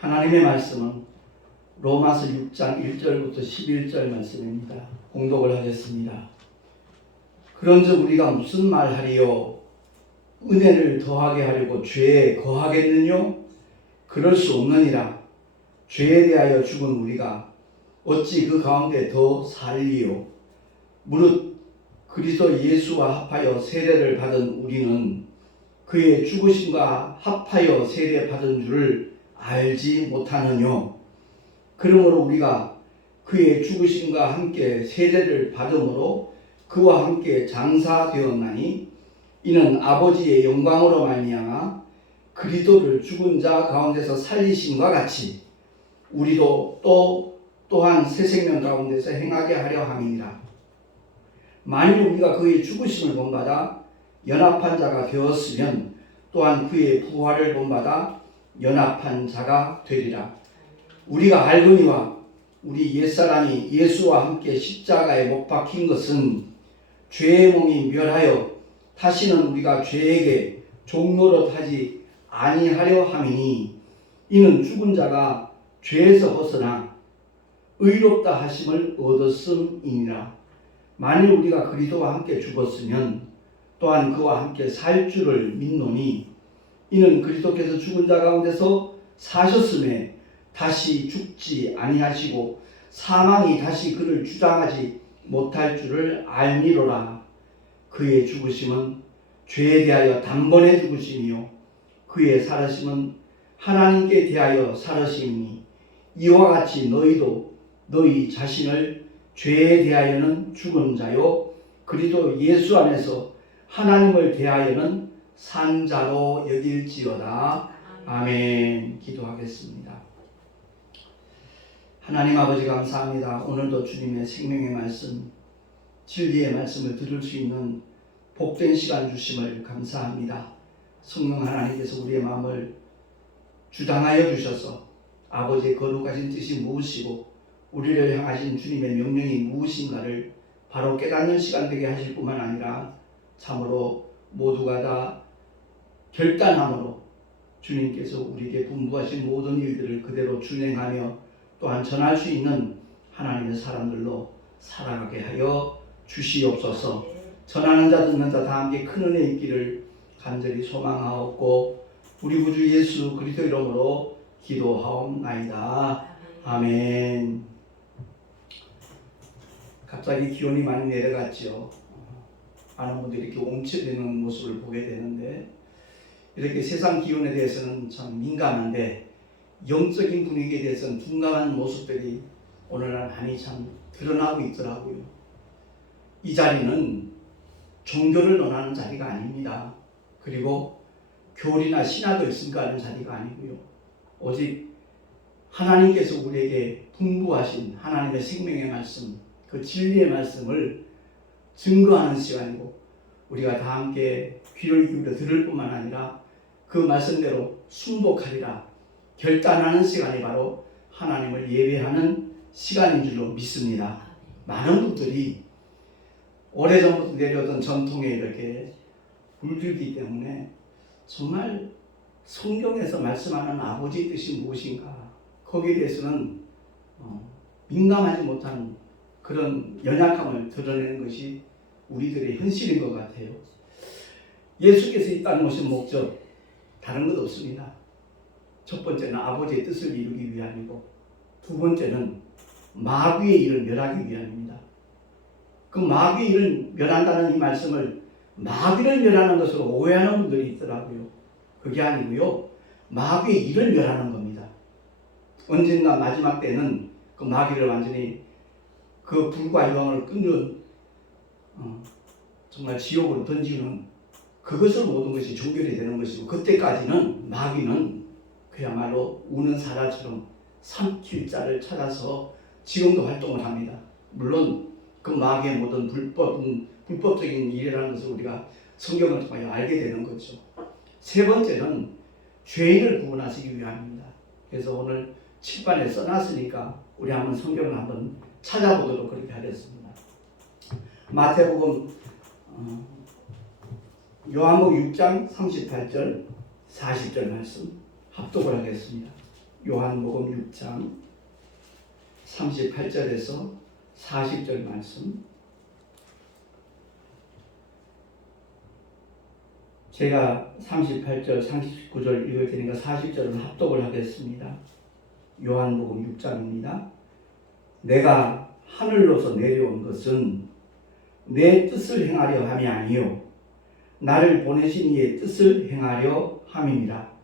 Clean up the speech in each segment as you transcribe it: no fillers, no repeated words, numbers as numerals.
하나님의 말씀은 로마서 6장 1절부터 11절 말씀입니다. 공독을 하겠습니다. 그런즉 우리가 무슨 말하리요? 은혜를 더하게 하려고 죄에 거하겠느뇨? 그럴 수 없느니라. 죄에 대하여 죽은 우리가 어찌 그 가운데 더 살리요? 무릇 그리스도 예수와 합하여 세례를 받은 우리는 그의 죽으심과 합하여 세례 받은 줄을 알지 못하느뇨? 그러므로 우리가 그의 죽으심과 함께 세례를 받음으로 그와 함께 장사되었나니 이는 아버지의 영광으로 말미암아 그리스도를 죽은 자 가운데서 살리심과 같이 우리도 또한 새 생명 가운데서 행하게 하려 함이니라. 만일 우리가 그의 죽으심을 본받아 연합한 자가 되었으면 또한 그의 부활을 본받아 연합한 자가 되리라. 우리가 알거니와 우리 옛사람이 예수와 함께 십자가에 못 박힌 것은 죄의 몸이 멸하여 다시는 우리가 죄에게 종노릇하지 아니하려 함이니 이는 죽은 자가 죄에서 벗어나 의롭다 하심을 얻었음이니라. 만일 우리가 그리스도와 함께 죽었으면 또한 그와 함께 살 줄을 믿노니 이는 그리스도께서 죽은 자 가운데서 사셨음에 다시 죽지 아니하시고 사망이 다시 그를 주장하지 못할 줄을 알미로라. 그의 죽으심은 죄에 대하여 단번에 죽으심이요 그의 살으심은 하나님께 대하여 살으심이니 이와 같이 너희도 너희 자신을 죄에 대하여는 죽은 자요 그리스도 예수 안에서 하나님을 대하여는 산 자로 여길지어다. 아멘. 기도하겠습니다. 하나님 아버지 감사합니다. 오늘도 주님의 생명의 말씀, 진리의 말씀을 들을 수 있는 복된 시간 주심을 감사합니다. 성령 하나님께서 우리의 마음을 주장하여 주셔서 아버지의 거룩하신 뜻이 무엇이고 우리를 향하신 주님의 명령이 무엇인가를 바로 깨닫는 시간 되게 하실 뿐만 아니라 참으로 모두가 다 결단함으로 주님께서 우리에게 분부하신 모든 일들을 그대로 준행하며 또한 전할 수 있는 하나님의 사람들로 살아가게 하여 주시옵소서. 전하는 자 듣는 자 다 함께 큰 은혜 있기를 간절히 소망하옵고 우리 구주 예수 그리스도 이름으로 기도하옵나이다. 아멘. 갑자기 기온이 많이 내려갔죠. 많은 분들이 이렇게 옮쳐지는 모습을 보게 되는데 이렇게 세상 기온에 대해서는 참 민감한데 영적인 분위기에 대해서는 둔감한 모습들이 오늘날 많이 참 드러나고 있더라고요. 이 자리는 종교를 논하는 자리가 아닙니다. 그리고 교리나 신학을 증거하는 자리가 아니고요. 오직 하나님께서 우리에게 분부하신 하나님의 생명의 말씀, 그 진리의 말씀을 증거하는 시간이고 우리가 다 함께 귀를 기울여 들을 뿐만 아니라 그 말씀대로 순복하리라 결단하는 시간이 바로 하나님을 예배하는 시간인 줄로 믿습니다. 많은 분들이 오래전부터 내려오던 전통에 이렇게 물들기 때문에 정말 성경에서 말씀하는 아버지의 뜻이 무엇인가 거기에 대해서는 민감하지 못한 그런 연약함을 드러내는 것이 우리들의 현실인 것 같아요. 예수께서 이 땅에 오신 목적 다른 것 없습니다. 첫 번째는 아버지의 뜻을 이루기 위함이고 두 번째는 마귀의 일을 멸하기 위함입니다. 그 마귀의 일을 멸한다는 이 말씀을 마귀를 멸하는 것으로 오해하는 분들이 있더라고요. 그게 아니고요. 마귀의 일을 멸하는 겁니다. 언젠가 마지막 때는 그 마귀를 완전히 그 불과 유황을 끊는 정말 지옥으로 던지는 그것을 모든 것이 종결이 되는 것이고 그때까지는 마귀는 그야말로 우는 사자처럼 삼킬 자를 찾아서 지금도 활동을 합니다. 물론 그 마귀의 모든 불법적인 일이라는 것을 우리가 성경을 통하여 알게 되는 거죠. 세 번째는 죄인을 구원하시기 위함입니다. 그래서 오늘 칠판에 써놨으니까 우리 한번 성경을 한번 찾아보도록 그렇게 하겠습니다. 마태복음 요한복음 6장 38절 40절 말씀 합독을 하겠습니다. 요한복음 6장 38절에서 40절 말씀. 제가 38절, 39절 읽을 테니까 40절은 합독을 하겠습니다. 요한복음 6장입니다. 내가 하늘로서 내려온 것은 내 뜻을 행하려 함이 아니요 나를 보내신 이의 뜻을 행하려 함이니라.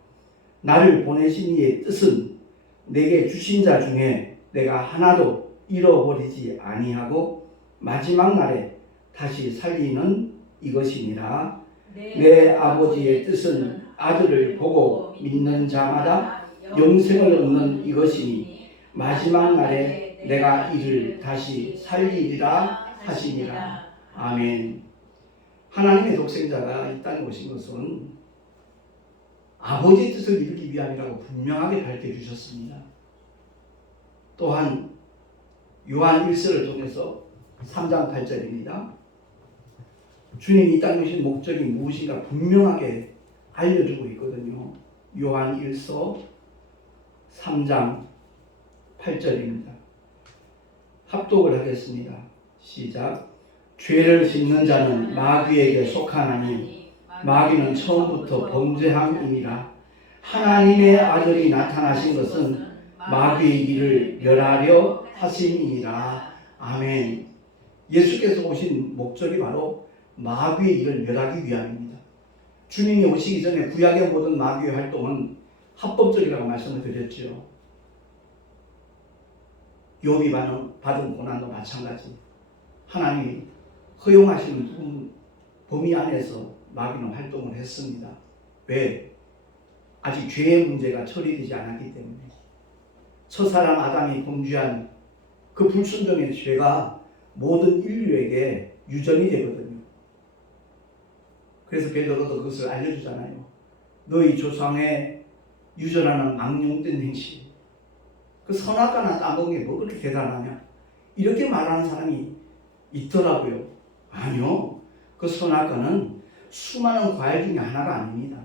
나를 보내신 이의 뜻은 내게 주신 자 중에 내가 하나도 잃어버리지 아니하고 마지막 날에 다시 살리는 이것이니라. 내 아버지의 뜻은 아들을 보고 믿는 자마다 영생을 얻는 이것이니 마지막 날에 내가 이를 다시 살리리라 하시니라. 아멘. 하나님의 독생자가 이 땅에 오신 것은 아버지의 뜻을 이루기 위함이라고 분명하게 밝혀 주셨습니다. 또한 요한 1서를 통해서 3장 8절입니다. 주님이 이 땅에 오신 목적이 무엇인가 분명하게 알려주고 있거든요. 요한 1서 3장 8절입니다. 합독을 하겠습니다. 시작. 죄를 짓는 자는 마귀에게 속하나니 마귀는 처음부터 범죄함이니라. 하나님의 아들이 나타나신 것은 마귀의 일을 멸하려 하심이니라. 아멘. 예수께서 오신 목적이 바로 마귀의 일을 멸하기 위함입니다. 주님이 오시기 전에 구약의 모든 마귀의 활동은 합법적이라고 말씀을 드렸죠. 욥이 받은 고난도 마찬가지. 하나님이 허용하시는 범위 안에서 마귀는 활동을 했습니다. 왜? 아직 죄의 문제가 처리되지 않았기 때문에. 첫사람 아담이 범죄한 그 불순종의 죄가 모든 인류에게 유전이 되거든요. 그래서 베드로도 그것을 알려주잖아요. 너희 조상의 유전하는 악용된 행실. 그 선악과나 따먹은 게 뭐 그렇게 대단하냐? 이렇게 말하는 사람이 있더라고요. 아니요. 그 선악과는 수많은 과일 중에 하나가 아닙니다.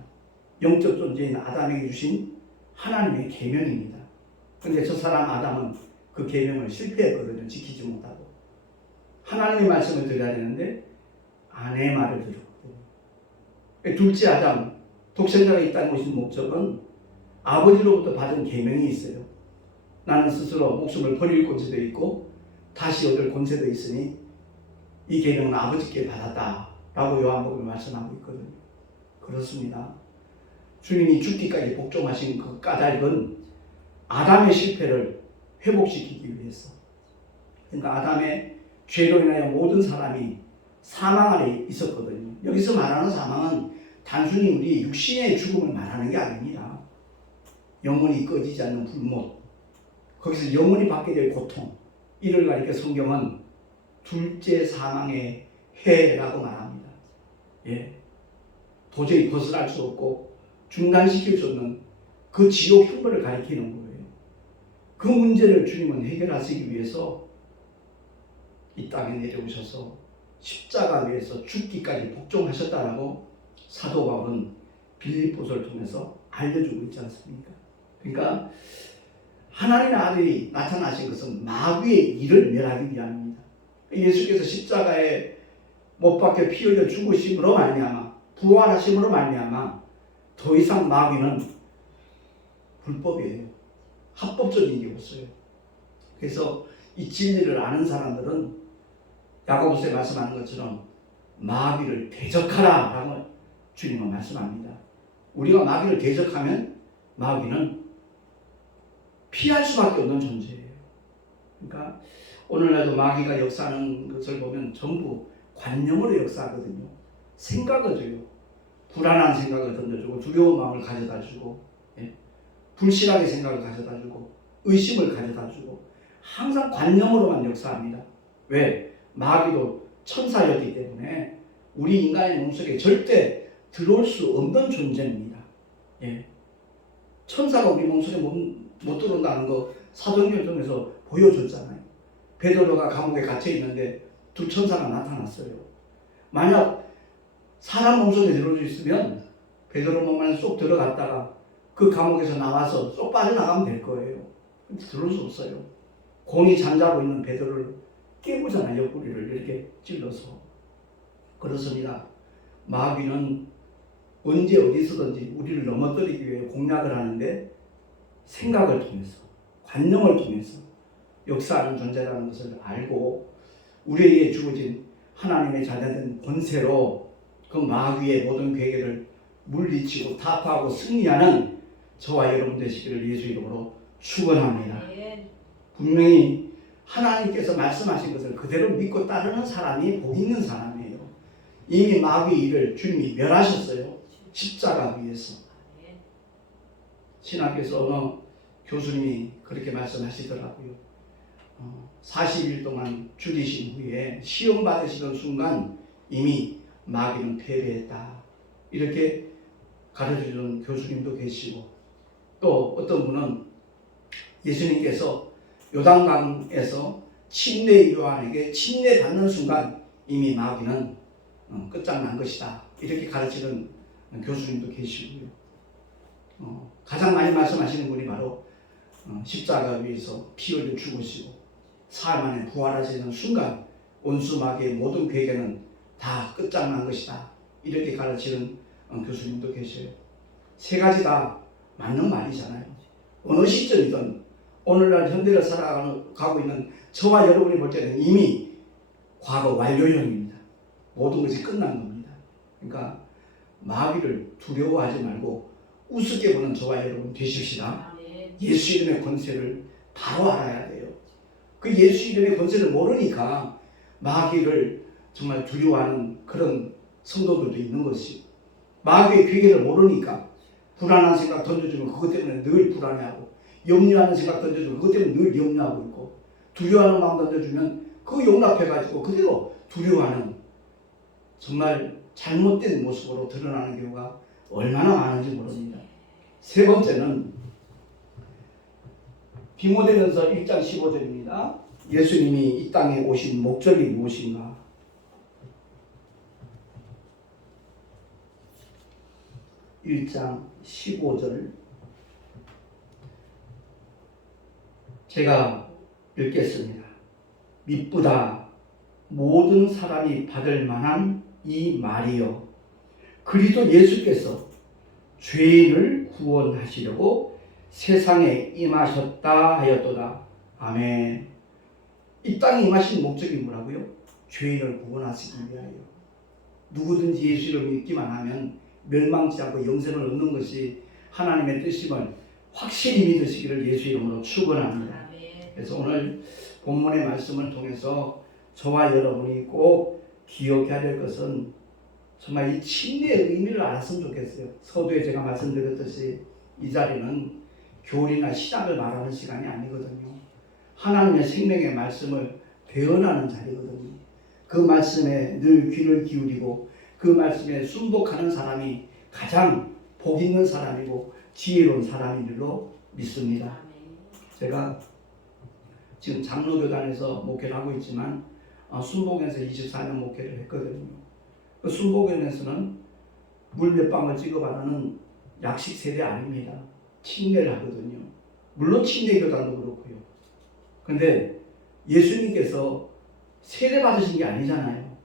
영적 존재인 아담에게 주신 하나님의 계명입니다. 그런데 저 사람 아담은 그 계명을 실패했거든요. 지키지 못하고. 하나님의 말씀을 드려야 되는데 아내의 말을 들었거든요. 둘째 아담, 독생자가 이 땅에 오신 목적은 아버지로부터 받은 계명이 있어요. 나는 스스로 목숨을 버릴 권세도 있고 다시 얻을 권세도 있으니 이 계명은 아버지께 받았다라고 요한복음에 말씀하고 있거든요. 그렇습니다. 주님이 죽기까지 복종하신 그 까닭은 아담의 실패를 회복시키기 위해서. 그러니까 아담의 죄로 인하여 모든 사람이 사망 안에 있었거든요. 여기서 말하는 사망은 단순히 우리 육신의 죽음을 말하는 게 아닙니다. 영원히 꺼지지 않는 불못, 거기서 영원히 받게 될 고통, 이를 가리켜 성경은 둘째 사망의 해라고 말합니다. 예. 도저히 벗어날 수 없고 중단시킬 수 없는 그 지옥 형벌을 가리키는 거예요. 그 문제를 주님은 해결하시기 위해서 이 땅에 내려오셔서 십자가 위에서 죽기까지 복종하셨다라고 사도 바울은 빌립보서를 통해서 알려주고 있지 않습니까? 그러니까 하나님의 아들이 나타나신 것은 마귀의 일을 멸하기 위함입니다. 예수께서 십자가에 못 박혀 피 흘려 죽으심으로 말미암아 부활하심으로 말미암아 더 이상 마귀는 불법이에요. 합법적인 게 없어요. 그래서 이 진리를 아는 사람들은 야고보서에 말씀하는 것처럼 마귀를 대적하라 라고 주님은 말씀합니다. 우리가 마귀를 대적하면 마귀는 피할 수밖에 없는 존재예요. 그러니까 오늘날도 마귀가 역사하는 것을 보면 전부 관념으로 역사하거든요. 생각을 줘요. 불안한 생각을 던져주고 두려운 마음을 가져다주고, 예? 불신하게 생각을 가져다주고 의심을 가져다주고 항상 관념으로만 역사합니다. 왜? 마귀도 천사였기 때문에 우리 인간의 몸속에 절대 들어올 수 없는 존재입니다. 예. 천사가 우리 몸속에 못 들어온다는 거 사도행전 통해서 보여줬잖아요. 베드로가 감옥에 갇혀 있는데 두 천사가 나타났어요. 만약 사람 몸속에 들어져 있으면 베드로 몸 안에 쏙 들어갔다가 그 감옥에서 나와서 쏙 빠져나가면 될 거예요. 들을 수 없어요. 곤히 잠자고 있는 베드로를 깨우잖아요. 옆구리를 이렇게 찔러서. 그렇습니다. 마귀는 언제 어디서든지 우리를 넘어뜨리기 위해 공략을 하는데 생각을 통해서, 관념을 통해서 역사하는 존재라는 것을 알고 우리에게 주어진 하나님의 자녀된 권세로 그 마귀의 모든 괴계를 물리치고 타파하고 승리하는 저와 여러분 되시기를 예수 이름으로 축원합니다. 분명히 하나님께서 말씀하신 것을 그대로 믿고 따르는 사람이 복 있는 사람이에요. 이미 마귀의 일을 주님이 멸하셨어요. 십자가 위에서. 신학교에서 어느 교수님이 그렇게 말씀하시더라고요. 40일 동안 죽이신 후에 시험 받으시던 순간 이미 마귀는 패배했다. 이렇게 가르쳐주는 교수님도 계시고, 또 어떤 분은 예수님께서 요단강에서 침례 요한에게 침례 받는 순간 이미 마귀는 끝장난 것이다. 이렇게 가르치는 교수님도 계시고요. 가장 많이 말씀하시는 분이 바로 십자가 위에서 피 흘려 죽으시고 사흘 만에 부활하시는 순간 원수 마귀의 모든 괴계는 다 끝장난 것이다. 이렇게 가르치는 교수님도 계셔요. 세 가지 다 맞는 말이잖아요. 어느 시점이든 오늘날 현대를 살아가고 있는 저와 여러분이 볼 때는 이미 과거 완료형입니다. 모든 것이 끝난 겁니다. 그러니까 마귀를 두려워하지 말고 우습게 보는 저와 여러분 되십시다. 예수 이름의 권세를 바로 알아야 돼요. 그 예수 이름의 권세를 모르니까 마귀를 정말 두려워하는 그런 성도들도 있는 것이고, 마귀의 괴계를 모르니까 불안한 생각 던져주면 그것 때문에 늘 불안해하고, 염려하는 생각 던져주면 그것 때문에 늘 염려하고 있고, 두려워하는 마음 던져주면 그거 용납해가지고 그대로 두려워하는 정말 잘못된 모습으로 드러나는 경우가 얼마나 많은지 모릅니다. 세 번째는 디모데전서 1장 15절입니다. 예수님이 이 땅에 오신 목적이 무엇인가? 1장 15절 제가 읽겠습니다. 미쁘다 모든 사람이 받을 만한 이 말이요, 그리스도 예수께서 죄인을 구원하시려고 세상에 임하셨다 하였도다. 아멘. 이 땅에 임하신 목적이 뭐라고요? 죄인을 구원하시기 위하여. 누구든지 예수를 믿기만 하면 멸망치 않고 영생을 얻는 것이 하나님의 뜻임을 확실히 믿으시기를 예수 이름으로 축원합니다. 그래서 오늘 본문의 말씀을 통해서 저와 여러분이 꼭 기억해야 될 것은 정말 이 침례의 의미를 알았으면 좋겠어요. 서두에 제가 말씀드렸듯이 이 자리는 교리나 신학을 말하는 시간이 아니거든요. 하나님의 생명의 말씀을 대언하는 자리거든요. 그 말씀에 늘 귀를 기울이고 그 말씀에 순복하는 사람이 가장 복 있는 사람이고 지혜로운 사람인 줄로 믿습니다. 제가 지금 장로교단에서 목회를 하고 있지만 순복에서 24년 목회를 했거든요. 그 순복원에서는 물 몇 방울 찍어바르는 약식 세대 아닙니다. 침례를 하거든요. 물론 침례교단도 그렇고요. 근데 예수님께서 세례 받으신 게 아니잖아요.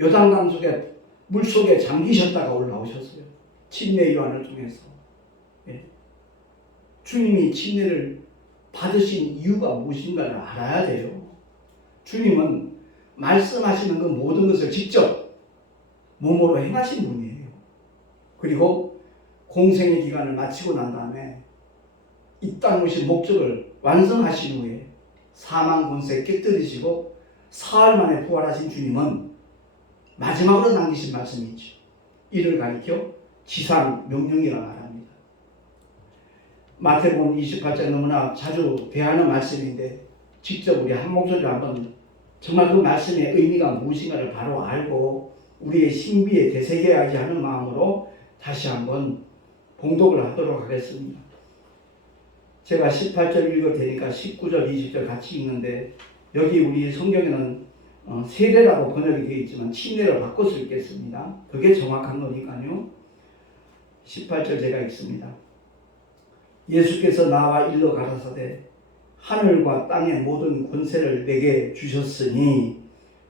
요단강 속에 물 속에 잠기셨다가 올라오셨어요. 침례 요한을 통해서. 예. 주님이 침례를 받으신 이유가 무엇인가를 알아야 돼요. 주님은 말씀하시는 그 모든 것을 직접 몸으로 행하신 분이에요. 그리고 공생의 기간을 마치고 난 다음에 이 땅에 오신 목적을 완성하신 후에 사망 권세 깨뜨리시고 사흘 만에 부활하신 주님은 마지막으로 남기신 말씀이 있죠. 이를 가리켜 지상 명령이라고 말합니다. 마태복음 28장 너무나 자주 대하는 말씀인데 직접 우리 한 목소리로 한번 정말 그 말씀의 의미가 무엇인가를 바로 알고 우리의 신비에 되새겨야지 하는 마음으로 다시 한번 봉독을 하도록 하겠습니다. 제가 18절 읽을 테니까 19절, 20절 같이 읽는데 여기 우리 성경에는 세례라고 번역이 되어 있지만 침례를 바꿔 쓰겠습니다. 그게 정확한 거니까요. 18절 제가 읽습니다. 예수께서 나와 일러 가라사대 하늘과 땅의 모든 권세를 내게 주셨으니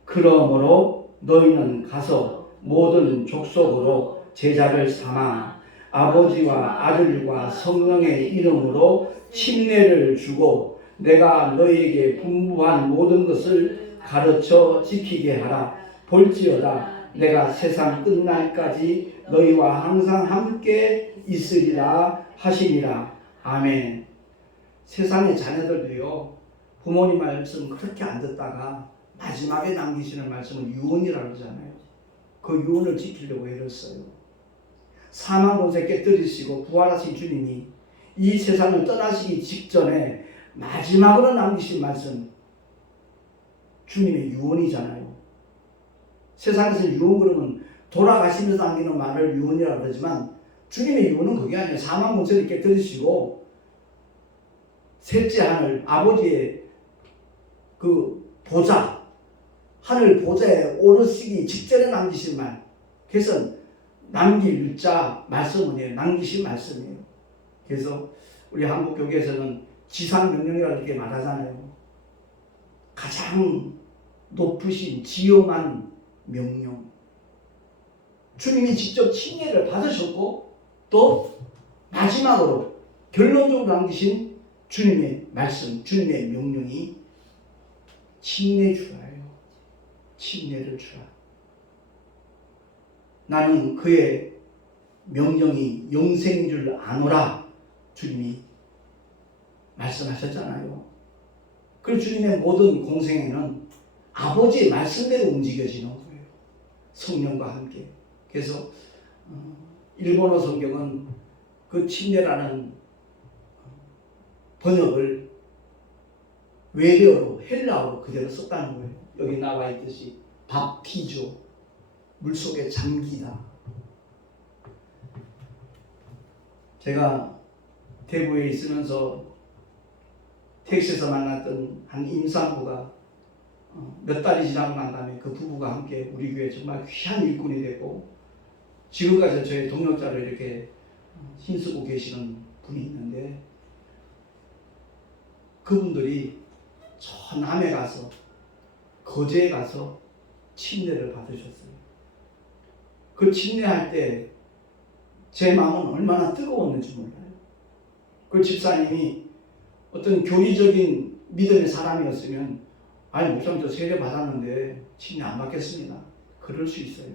그러므로 너희는 가서 모든 족속으로 제자를 삼아 아버지와 아들과 성령의 이름으로 침례를 주고 내가 너희에게 분부한 모든 것을 가르쳐 지키게 하라. 볼지어다 내가 세상 끝날까지 너희와 항상 함께 있으리라 하시니라. 아멘. 세상의 자녀들도요, 부모님 말씀 그렇게 안 듣다가 마지막에 남기시는 말씀은 유언이라고 그러잖아요. 그 유언을 지키려고 애를 써요. 사망 권세 깨뜨리시고 부활하신 주님이 이 세상을 떠나시기 직전에 마지막으로 남기신 말씀, 주님의 유언이잖아요. 세상에서 유언 그러면 돌아가시면서 남기는 말을 유언이라고 그러지만 주님의 유언은 그게 아니에요. 사망 권세를 깨뜨리시고 셋째 하늘 아버지의 그 보좌, 하늘 보좌에 오르시기 직전에 남기신 말. 그래서 남길 유자 말씀은 남기신 말씀이에요. 그래서 우리 한국 교계에서는 지상 명령이라고 이렇게 말하잖아요. 가장 높으신 지엄한 명령. 주님이 직접 침례를 받으셨고 또 마지막으로 결론적으로 남기신 주님의 말씀, 주님의 명령이 침례 주라예요. 침례를 주라. 나는 그의 명령이 영생인 줄 아노라 주님이 말씀하셨잖아요. 그 주님의 모든 공생애는 아버지의 말씀대로 움직여지는 거예요. 성령과 함께. 그래서 일본어 성경은 그 침례라는 번역을 외래어로 헬라어로 그대로 썼다는 거예요. 여기 나와 있듯이 밥티조, 물속에 잠기다. 제가 대구에 있으면서 택시에서 만났던 한 임산부가 몇 달이 지나고 난 다음에 그 부부가 함께 우리 교회 정말 귀한 일꾼이 되고 지금까지 저의 동역자를 이렇게 힘쓰고 계시는 분이 있는데 그분들이 저 남해 가서 거제에 가서 침례를 받으셨어요. 그 침례할 때 제 마음은 얼마나 뜨거웠는지 몰라요. 그 집사님이 어떤 교리적인 믿음의 사람이었으면 아니 목사님 저 세례 받았는데 침례 안 받겠습니다. 그럴 수 있어요.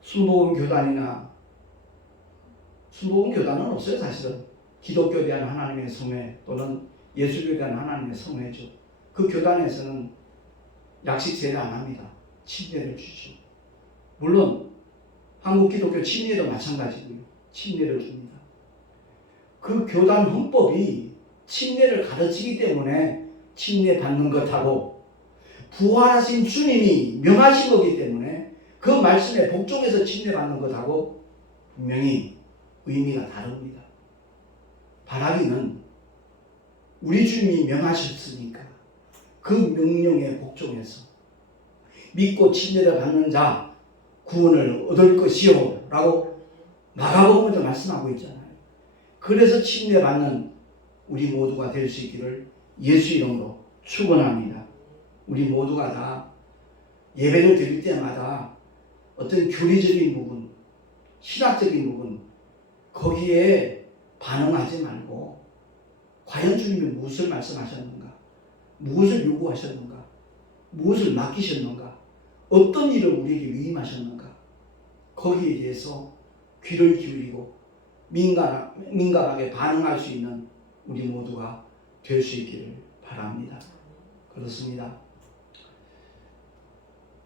순복음 교단이나 순복음 교단은 없어요. 사실은 기독교에 대한 하나님의 성회 또는 예수교에 대한 하나님의 성회죠. 그 교단에서는 약식 세례 안 합니다. 침례를 주죠. 물론 한국 기독교 침례도 마찬가지고요. 침례를 줍니다. 그 교단 헌법이 침례를 가르치기 때문에 침례 받는 것하고 부활하신 주님이 명하신 거기 때문에 그 말씀에 복종해서 침례 받는 것하고 분명히 의미가 다릅니다. 바라기는 우리 주님이 명하셨으니까 그 명령에 복종해서 믿고 침례를 받는 자 구원을 얻을 것이요 라고 마가복음에도 말씀하고 있잖아요. 그래서 침례 받는 우리 모두가 될 수 있기를 예수 이름으로 축원합니다. 우리 모두가 다 예배를 드릴 때마다 어떤 교리적인 부분, 신학적인 부분 거기에 반응하지 말고 과연 주님이 무엇을 말씀하셨는가, 무엇을 요구하셨는가, 무엇을 맡기셨는가, 어떤 일을 우리에게 위임하셨는가 거기에 대해서 귀를 기울이고 민감하게 반응할 수 있는 우리 모두가 될 수 있기를 바랍니다. 그렇습니다.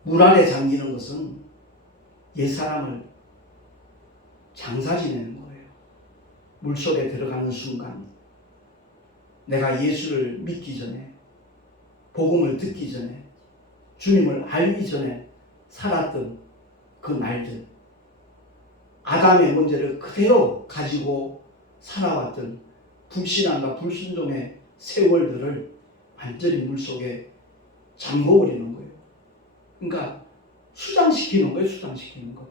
물 아래 잠기는 것은 옛사람을 장사 지내는 거예요. 물속에 들어가는 순간 내가 예수를 믿기 전에 복음을 듣기 전에 주님을 알기 전에 살았던 그 날들 아담의 문제를 그대로 가지고 살아왔던 불신앙과 불순종의 세월들을 완전히 물속에 잠궈버리는 거예요. 그러니까 수장시키는 거예요. 수장시키는 거.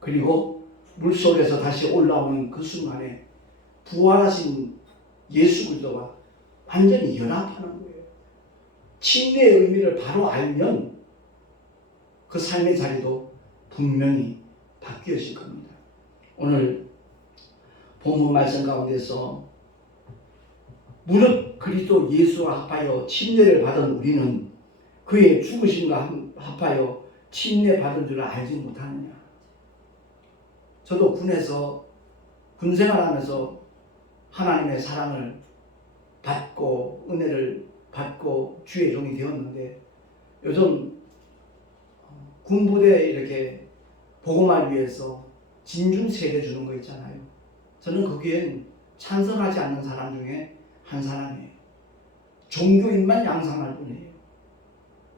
그리고 물속에서 다시 올라오는 그 순간에 부활하신 예수 그리스도와 완전히 연합하는 거예요. 침례의 의미를 바로 알면 그 삶의 자리도 분명히 바뀌어질 겁니다. 오늘 본문 말씀 가운데서 무릇 그리스도 예수와 합하여 침례를 받은 우리는 그의 죽으심과 합하여 침례 받은 줄을 알지 못하느냐. 저도 군에서 군생활하면서 하나님의 사랑을 받고 은혜를 받고 주의 종이 되었는데, 요즘 군부대 이렇게 복음을 위해서 진중 세례 주는 거 있잖아요. 저는 거기엔 찬성하지 않는 사람 중에 한 사람이에요. 종교인만 양상할 뿐이에요.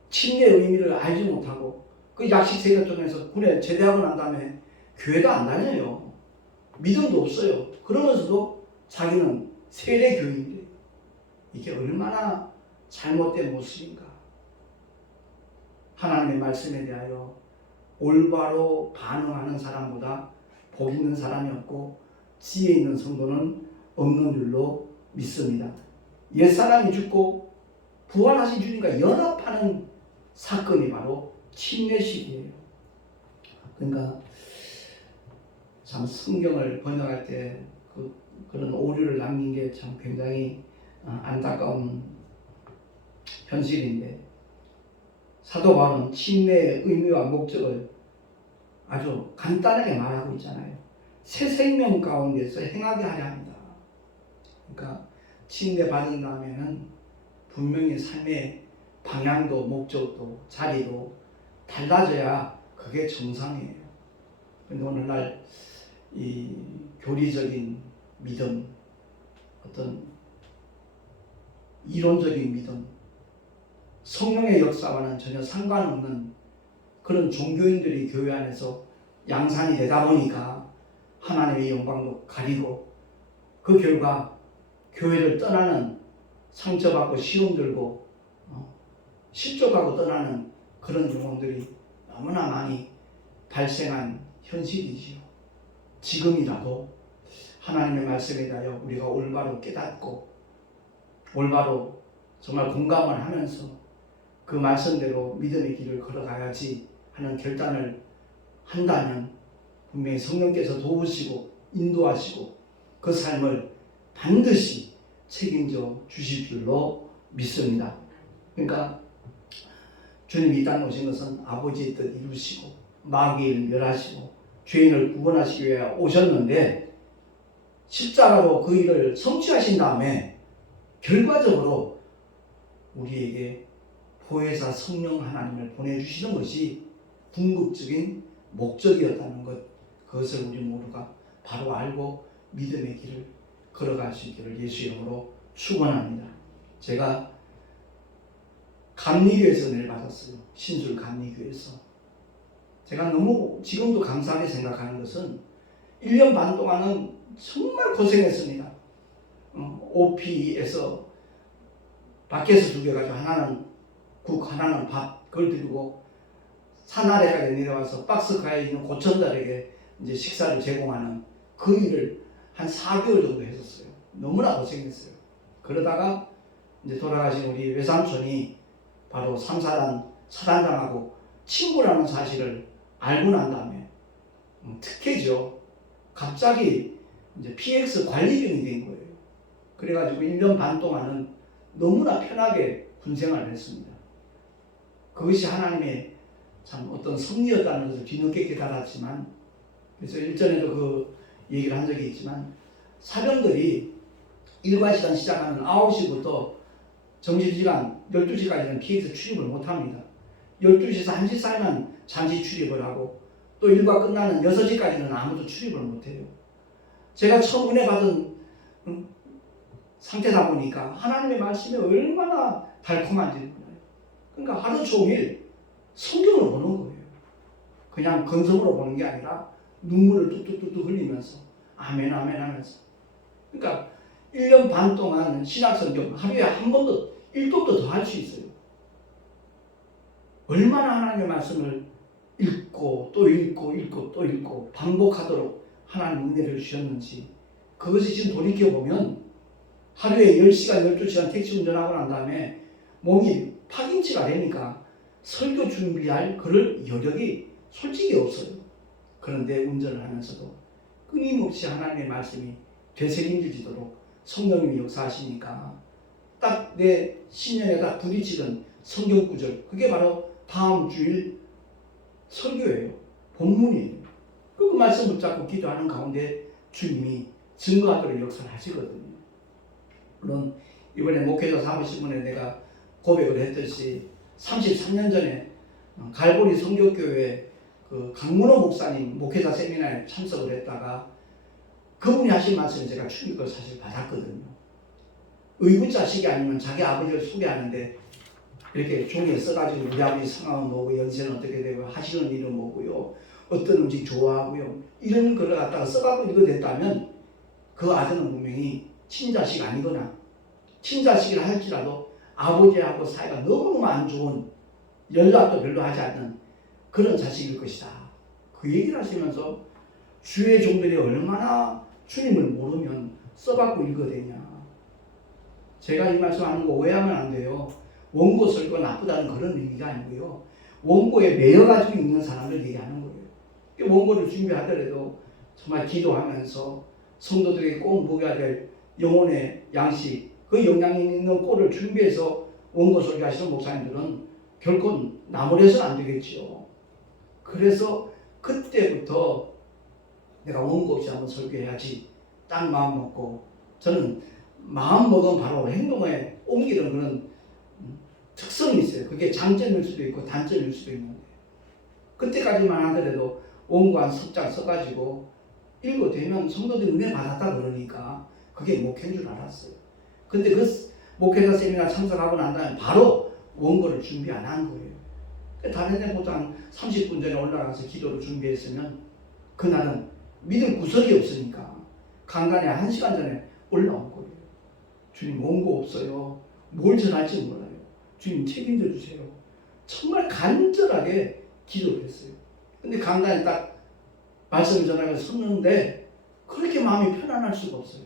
침례의 의미를 알지 못하고 그 약식 세계통에서 군에 제대하고 난 다음에 교회도 안 다녀요. 믿음도 없어요. 그러면서도 자기는 세례 교인이래요. 이게 얼마나 잘못된 모습인가. 하나님의 말씀에 대하여 올바로 반응하는 사람보다 복 있는 사람이 없고 지혜 있는 성도는 없는 줄로 믿습니다. 옛사람이 죽고 부활하신 주님과 연합하는 사건이 바로 침례식이에요. 그러니까 참 성경을 번역할 때 그런 오류를 남긴 게 참 굉장히 안타까운 현실인데, 사도 바울은 침례의 의미와 목적을 아주 간단하게 말하고 있잖아요. 새 생명 가운데서 행하게 하려 합니다. 그러니까 침례 받은 다음에는 분명히 삶의 방향도 목적도 자리도 달라져야 그게 정상이에요. 그런데 오늘날 이 교리적인 믿음, 어떤 이론적인 믿음, 성령의 역사와는 전혀 상관없는 그런 종교인들이 교회 안에서 양산이 되다 보니까 하나님의 영광도 가리고 그 결과 교회를 떠나는, 상처받고 시험 들고 실족하고 떠나는 그런 경험들이 너무나 많이 발생한 현실이지요. 지금이라도 하나님의 말씀에 대하여 우리가 올바로 깨닫고 올바로 정말 공감을 하면서 그 말씀대로 믿음의 길을 걸어가야지 하는 결단을 한다면 분명히 성령께서 도우시고 인도하시고 그 삶을 반드시 책임져 주실 줄로 믿습니다. 그러니까 주님이 이 땅에 오신 것은 아버지의 뜻 이루시고 마귀의 일을 멸하시고 죄인을 구원하시기 위해 오셨는데, 십자가로 그 일을 성취하신 다음에 결과적으로 우리에게 보혜사 성령 하나님을 보내주시는 것이 궁극적인 목적이었다는 것, 그것을 우리 모두가 바로 알고 믿음의 길을 걸어갈 수 있기를 예수 이름으로 축원합니다. 제가 감리교에서 은혜를 받았어요. 신술 감리교에서. 제가 너무 지금도 감사하게 생각하는 것은 1년 반 동안은 정말 고생했습니다. OP에서 밖에서 두개가지고 하나는 국, 하나는 밥, 그걸 들고 산 아래까지 내려와서 박스가에 있는 고천들에게 이제 식사를 제공하는 그 일을 한 4개월 정도 했었어요. 너무나 고생했어요. 그러다가 이제 돌아가신 우리 외삼촌이 바로 3사단 사단장하고 친구라는 사실을 알고 난 다음에 특혜죠. 갑자기 이제 PX 관리병이 된 거예요. 그래가지고 1년 반 동안은 너무나 편하게 군생활을 했습니다. 그것이 하나님의 참 어떤 섭리였다는 것을 뒤늦게 깨달았지만, 그래서 일전에도 그 얘기를 한 적이 있지만, 사병들이 일과 시간 시작하는 9시부터 점심시간 12시까지는 PX 출입을 못합니다. 12시에서 1시 사이만 잠시 출입을 하고 또 일과 끝나는 6시까지는 아무도 출입을 못해요. 제가 처음 은혜 받은 상태다 보니까 하나님의 말씀이 얼마나 달콤한지 몰라요. 그러니까 하루 종일 성경을 보는 거예요. 그냥 건성으로 보는 게 아니라 눈물을 뚝뚝뚝뚝 흘리면서 아멘 아멘 하면서. 그러니까 1년 반 동안 신약성경 하루에 한 번도 1독도 더 할 수 있어요. 얼마나 하나님의 말씀을 읽고 또 읽고 읽고 또 읽고 반복하도록 하나님 은혜를 주셨는지 그것이 지금 돌이켜보면 하루에 10시간, 12시간 택시 운전하고 난 다음에 몸이 파김치가 되니까 설교 준비할 그럴 여력이 솔직히 없어요. 그런데 운전을 하면서도 끊임없이 하나님의 말씀이 되새김질지도록 성령님이 역사하시니까 딱 내 신년에 딱 부딪히던 성경 구절, 그게 바로 다음 주일 설교예요. 본문이에요. 그 말씀 붙잡고 기도하는 가운데 주님이 증거하도록 역사를 하시거든요. 물론 이번에 목회자 사무신문에 내가 고백을 했듯이 33년 전에 갈보리 성교교회 그 강문호 목사님 목회자 세미나에 참석을 했다가 그분이 하신 말씀을 제가 충격을 사실 받았거든요. 의붓자식이 아니면 자기 아버지를 소개하는데 이렇게 종이에 써가지고 우리 아버지 성함은 뭐고 연세는 어떻게 되고 하시는 일은 뭐고요, 어떤 음식 좋아하고요, 이런 걸 갖다가 써갖고 이거 됐다면 그 아들은 분명히 친자식 아니거나 친자식이라 할지라도 아버지하고 사이가 너무너무 안 좋은, 연락도 별로 하지 않는 그런 자식일 것이다. 그 얘기를 하시면서 주의 종들이 얼마나 주님을 모르면 써갖고 읽어대냐. 제가 이 말씀하는 거 오해하면 안 돼요. 원고 설교가 나쁘다는 그런 얘기가 아니고요. 원고에 매여가지고 있는 사람들 얘기하는 거예요. 원고를 준비하더라도 정말 기도하면서 성도들에게 꼭 먹여야 될 영혼의 양식, 그 영양 있는 꼴을 준비해서 원고 설교하시는 목사님들은 결코 나무래서는 안 되겠지요. 그래서 그때부터 내가 원고 없이 한번 설교해야지 딱 마음 먹고, 저는 마음 먹은 바로 행동에 옮기는 그런 특성이 있어요. 그게 장점일 수도 있고 단점일 수도 있는데, 그때까지만 하더라도 원고 한 10장 써가지고 읽어대면 성도들이 은혜 받았다 그러니까 그게 목회인 줄 알았어요. 근데 그 목회자 세미나 참석하고 난 다음에 바로 원고를 준비 안 한 거예요. 다른 데보다 한 30분 전에 올라가서 기도를 준비했으면 그날은 믿을 구석이 없으니까 간간히 1시간 전에 올라온 거예요. 주님 원고 없어요. 뭘 전할지 몰라요. 주님 책임져 주세요. 정말 간절하게 기도를 했어요. 근데 간간히 딱 말씀을 전하고 섰는데 그렇게 마음이 편안할 수가 없어요.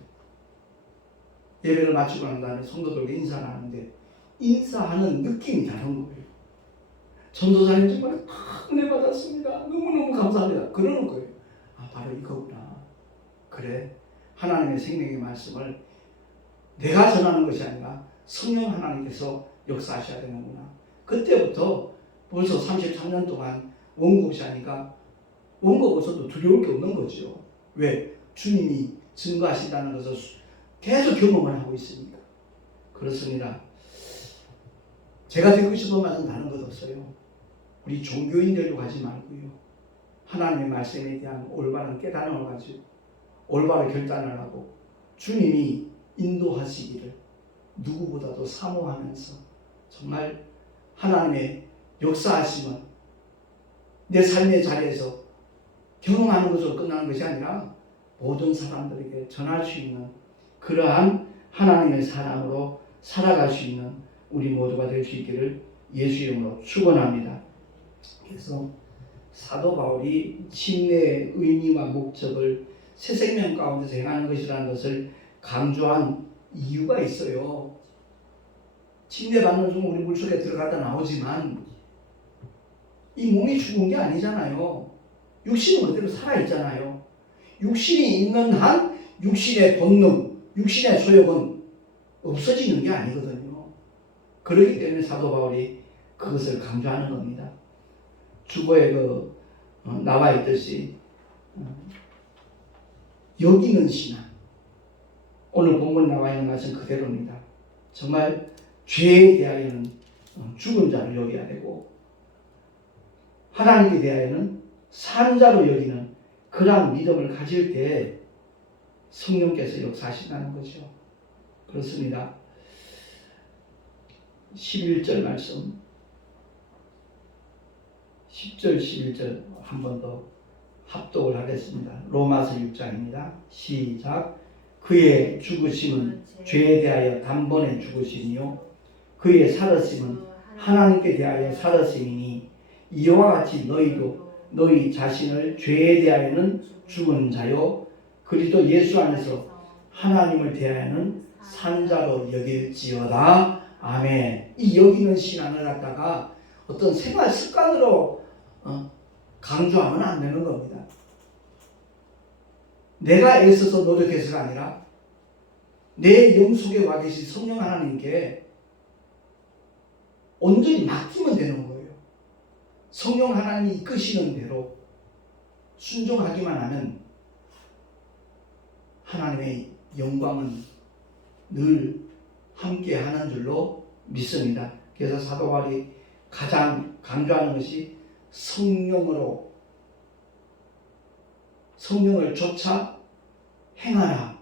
예배를 마치고 난 다음에 성도들과 인사를 하는데 인사하는 느낌이 다른 거예요. 전도사님 정말 은혜 받았습니다. 너무너무 감사합니다. 그러는 거예요. 아, 바로 이거구나. 그래, 하나님의 생명의 말씀을 내가 전하는 것이 아니라 성령 하나님께서 역사하셔야 되는구나. 그때부터 벌써 33년 동안 원고 없이 하니까 원고 없어도 두려울 게 없는 거죠. 왜? 주님이 증거하신다는 것을 계속 경험을 하고 있으니까. 그렇습니다. 제가 듣고 싶은 말은 다른 것 없어요. 우리 종교인들도 가지 말고요, 하나님의 말씀에 대한 올바른 깨달음을 가지고 올바른 결단을 하고 주님이 인도하시기를 누구보다도 사모하면서 정말 하나님의 역사하심은 내 삶의 자리에서 경험하는 것으로 끝나는 것이 아니라 모든 사람들에게 전할 수 있는 그러한 하나님의 사랑으로 살아갈 수 있는 우리 모두가 될 수 있기를 예수 이름으로 축원합니다. 그래서 사도 바울이 침례의 의미와 목적을 새 생명 가운데서 행하는 것이라는 것을 강조한 이유가 있어요. 침례 받는 순간 우리 물속에 들어갔다 나오지만 이 몸이 죽은 게 아니잖아요. 육신은 그대로 살아있잖아요. 육신이 있는 한 육신의 본능, 육신의 소욕은 없어지는 게 아니거든요. 그렇기 때문에 사도 바울이 그것을 강조하는 겁니다. 주보에 나와 있듯이 여기는 신앙, 오늘 본문에 나와 있는 말씀 그대로입니다. 정말 죄에 대하여는 죽은 자로 여겨야 되고 하나님께 대하여는 산 자로 여기는 그러한 믿음을 가질 때 성령께서 역사하신다는 거죠. 그렇습니다. 11절 말씀, 10절 11절 한 번 더 합독을 하겠습니다. 로마서 6장입니다. 시작. 그의 죽으심은 죄에 대하여 단번에 죽으심이요 그의 살으심은 하나님께 대하여 살으심이니 이와 같이 너희도 너희 자신을 죄에 대하여는 죽은 자요 그리스도 예수 안에서 하나님을 대하여는 산자로 여길지어다. 아멘. 이 여기는 신앙을 갖다가 어떤 생활 습관으로 강조하면 안 되는 겁니다. 내가 애써서 노력해서가 아니라 내 영 속에 와 계신 성령 하나님께 온전히 맡기면 되는 거예요. 성령 하나님이 이끄시는 대로 순종하기만 하면 하나님의 영광은 늘 함께 하는 줄로 믿습니다. 그래서 사도 바울이 가장 강조하는 것이 성령을 쫓아 행하라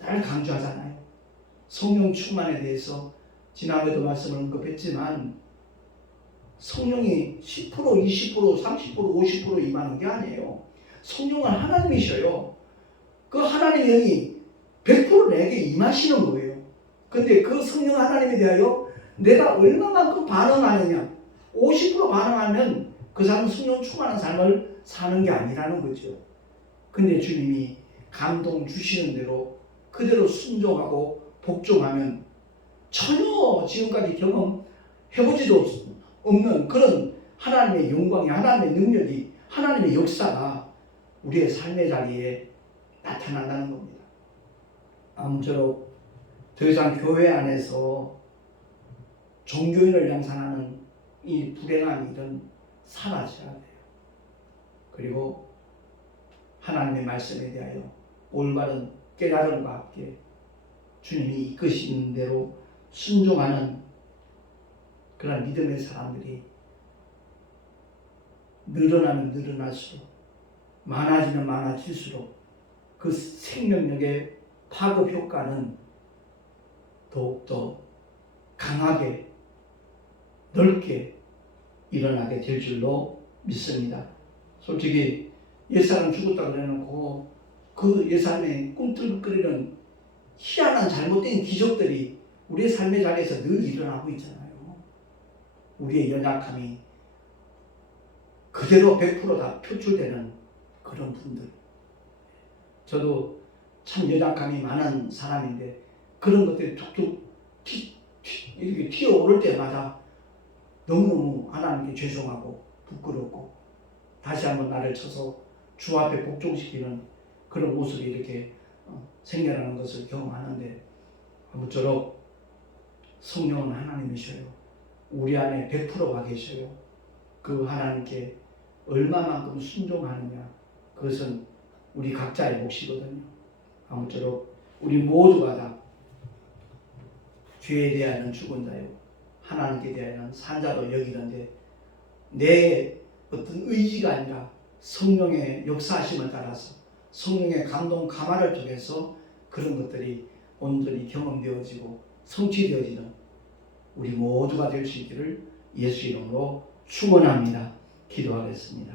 를 강조하잖아요. 성령 충만에 대해서 지난번에도 말씀을 언급했지만 성령이 10%, 20%, 30%, 50% 임하는 게 아니에요. 성령은 하나님이셔요. 그 하나님의 영이 100% 내게 임하시는 거예요. 근데 그 성령 하나님에 대하여 내가 얼마만큼 반응하느냐, 50% 반응하면 그 사람은 성령 충만한 삶을 사는 게 아니라는 거죠. 근데 주님이 감동 주시는 대로 그대로 순종하고 복종하면 전혀 지금까지 경험해보지도 없는 그런 하나님의 영광이, 하나님의 능력이, 하나님의 역사가 우리의 삶의 자리에 나타난다는 겁니다. 아무쪼록 더 이상 교회 안에서 종교인을 양산하는 이 불행한 일은 사라져야 돼요. 그리고 하나님의 말씀에 대하여 올바른 깨달음과 함께 주님이 이끄시는 대로 순종하는 그런 믿음의 사람들이 늘어나면 늘어날수록, 많아지면 많아질수록 그 생명력의 파급 효과는 더욱더 강하게 넓게 일어나게 될 줄로 믿습니다. 솔직히 옛사람 죽었다 그래놓고 그 옛사람의 꿈틀거리는 희한한 잘못된 기적들이 우리의 삶의 자리에서 늘 일어나고 있잖아요. 우리의 연약함이 그대로 100% 다 표출되는 그런 분들. 저도 참 연약함이 많은 사람인데 그런 것들이 툭툭 이렇게 튀어오를 때마다 너무너무 하나님께 죄송하고 부끄럽고 다시 한번 나를 쳐서 주 앞에 복종시키는 그런 모습이 이렇게 생겨나는 것을 경험하는데, 아무쪼록 성령은 하나님이셔요. 우리 안에 100%가 계셔요. 그 하나님께 얼마만큼 순종하느냐, 그것은 우리 각자의 몫이거든요. 아무쪼록 우리 모두가 다 죄에 대하여는 죽은 자요, 하나님께 대하여는 산자로 여기는데, 내 어떤 의지가 아니라 성령의 역사하심을 따라서 성령의 감동 감화를 통해서 그런 것들이 온전히 경험되어지고 성취되어지는 우리 모두가 될 수 있기를 예수 이름으로 축원합니다. 기도하겠습니다.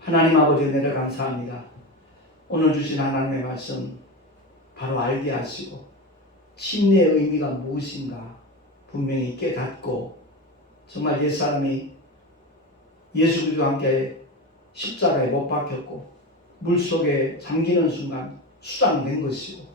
하나님 아버지, 은혜를 감사합니다. 오늘 주신 하나님의 말씀 바로 알게 하시고 침례의 의미가 무엇인가 분명히 깨닫고, 정말 옛사람이 예수 그리스도와 함께 십자가에 못 박혔고 물속에 잠기는 순간 수장된 것이고,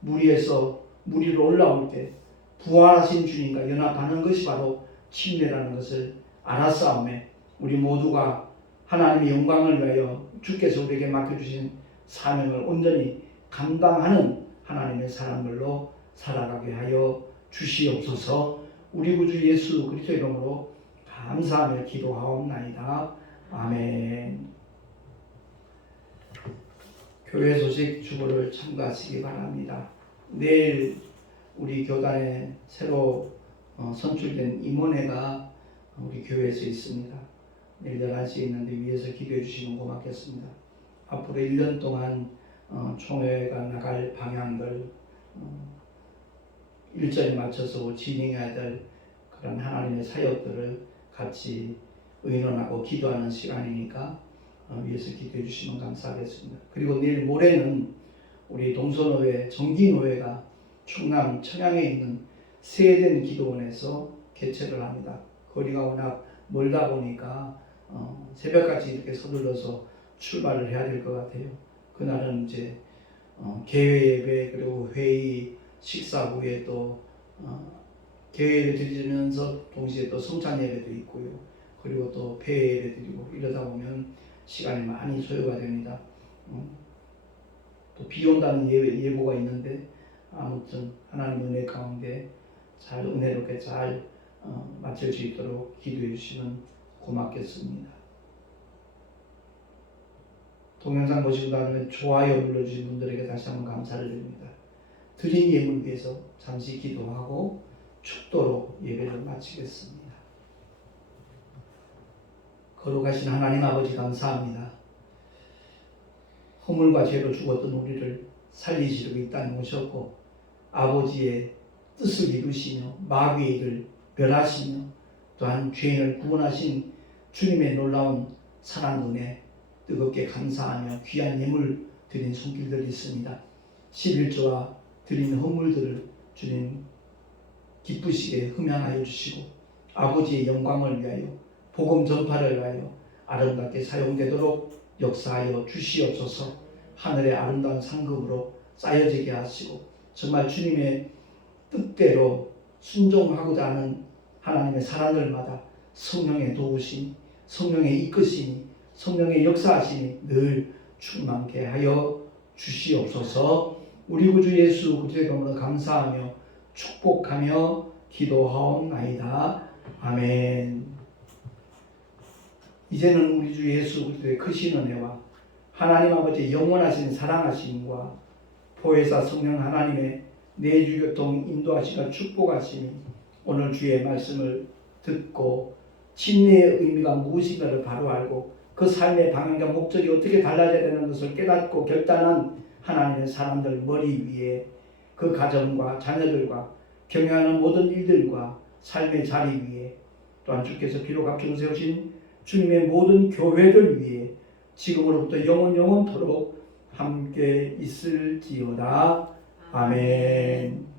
물 위로 올라올 때 부활하신 주님과 연합하는 것이 바로 침례라는 것을 알았사오매, 우리 모두가 하나님의 영광을 위하여 주께서 우리에게 맡겨주신 사명을 온전히 감당하는 하나님의 사람들로 살아가게 하여 주시옵소서. 우리 구주 예수 그리스도 이름으로 감사하며 기도하옵나이다. 아멘. 교회 소식 주보를 참고하시기 바랍니다. 내일 우리 교단에 새로 선출된 임원회가 우리 교회에서 있습니다. 내일 11시에 있는데 위에서 기도해 주시면 고맙겠습니다. 앞으로 1년 동안 총회가 나갈 방향들 일정에 맞춰서 진행해야 될 그런 하나님의 사역들을 같이 의논하고 기도하는 시간이니까 위에서 기도해 주시면 감사하겠습니다. 그리고 내일 모레는 우리 동서노회 정기노회가 충남 청양에 있는 세된 기도원에서 개최를 합니다. 거리가 워낙 멀다 보니까 새벽까지 이렇게 서둘러서 출발을 해야 될 것 같아요. 그날은 이제 개회 예배 그리고 회의 식사 후에 또 개회를 드리면서 동시에 또 성찬 예배도 있고요. 그리고 또 폐회 예배 드리고 이러다 보면 시간이 많이 소요가 됩니다. 또 비 온다는 예보가 있는데 아무튼 하나님 은혜 가운데 잘 은혜롭게 잘 마칠 수 있도록 기도해 주시면 고맙겠습니다. 동영상 보시고 나면 좋아요 눌러주신 분들에게 다시 한번 감사를 드립니다. 드린 예물 위해서 잠시 기도하고 축도로 예배를 마치겠습니다. 거룩하신 하나님 아버지 감사합니다. 허물과 죄로 죽었던 우리를 살리시려고 이 땅에 오셨고 아버지의 뜻을 이루시며 마귀의 일을 멸하시며 또한 죄인을 구원하신 주님의 놀라운 사랑 은혜 뜨겁게 감사하며 귀한 예물 드린 손길들이 있습니다. 11조와 드린 헌물들을 주님 기쁘시게 흠양하여 주시고 아버지의 영광을 위하여 복음 전파를 위하여 아름답게 사용되도록 역사하여 주시옵소서. 하늘의 아름다운 상급으로 쌓여지게 하시고 정말 주님의 뜻대로 순종하고자 하는 하나님의 사람들마다 성령의 도우심, 성령의 이끄심이, 성령의 역사하심이 늘 충만케 하여 주시옵소서. 우리 구주 예수 그리스도의 이름으로 감사하며 축복하며 기도하옵나이다. 아멘. 이제는 우리 주 예수 그리스도의 크신 은혜와 하나님 아버지의 영원하신 사랑하심과 보혜사 성령 하나님의 내주교통 인도하시며 축복하심이 오늘 주의 말씀을 듣고 진리의 의미가 무엇인가를 바로 알고 그 삶의 방향과 목적이 어떻게 달라져야 되는 것을 깨닫고 결단한 하나님의 사람들 머리 위에 그 가정과 자녀들과 경영하는 모든 일들과 삶의 자리 위에 또한 주께서 비록 앞으로 세우신 주님의 모든 교회들 위에 지금으로부터 영원토록 함께 있을지어다. 아멘.